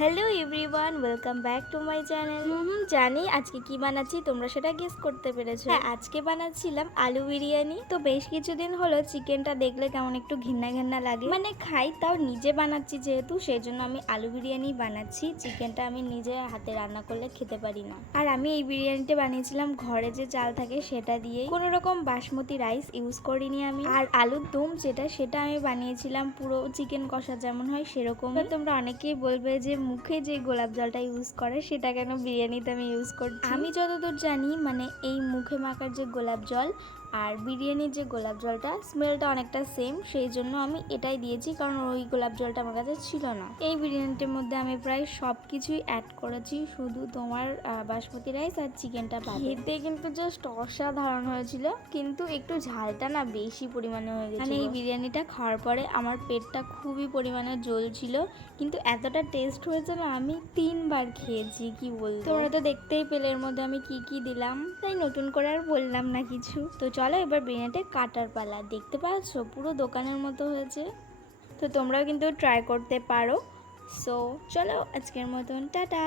Hello everyone, welcome back to my channel. জানি আজকে কি বানাচ্ছি তোমরা সেটা গেস করতে পেরেছো। হ্যাঁ, আজকে বানাচ্ছিলাম আলু বিরিয়ানি। তো বেশ কিছুদিন হলো চিকেনটা দেখলে কেমন একটু ঘৃণা ঘৃণা লাগে, মানে খাই তাও নিজে বানাচ্ছি যেহেতু, সেই জন্য আমি আলু বিরিয়ানি বানাচ্ছি। চিকেনটা আমি নিজে হাতে রান্না করলে খেতে পারি না। আর আমি এই বিরিয়ানিটা বানিয়েছিলাম ঘরে যে চাল থাকে সেটা দিয়ে, কোনো রকম বাসমতি রাইস ইউজ করিনি আমি। আর আলুর দম সেটা আমি বানিয়েছিলাম পুরো চিকেন কষা যেমন হয় সেরকম। তোমরা অনেকেই বলবে যে মুখে যে গোলাপ জলটা ইউজ করে সেটা কেন বিরিয়ানিতে আমি ইউজ করছি। আমি যতদূর জানি মানে এই মুখে মাখার যে গোলাপ জল আর বিরিয়ানির যে গোলাপ জলটা স্মেলটা অনেকটা সেম, সেই জন্য আমি এটাই দিয়েছি, কারণ ওই গোলাপ জলটা আমার কাছে ছিল না। এই বিরিয়ানিটির মধ্যে আমি প্রায় সব কিছুই অ্যাড করেছি, শুধু তোমার বাসমতি রাইস আর চিকেনটা বাদে। খেতে কিন্তু জাস্ট অসাধারণ হয়েছিল, কিন্তু একটু ঝালটা না বেশি পরিমাণে হয়ে গেছে। মানে এই বিরিয়ানিটা খাওয়ার পরে আমার পেটটা খুবই পরিমাণে জ্বলছিল, কিন্তু এতটা টেস্ট হয়েছে না, আমি 3বার খেয়েছি। কি বলবো, তোমরা তো দেখতেই পেলে এর মধ্যে আমি কি কি দিলাম, তাই নতুন করে আর বললাম না কিছু। তো চলো এবার বিরিয়ানিটা কাটার পালা। দেখতে পাচ্ছ পুরো দোকানের মতো হয়েছে, তো তোমরাও কিন্তু ট্রাই করতে পারো। সো চলো আজকের মতন টাটা।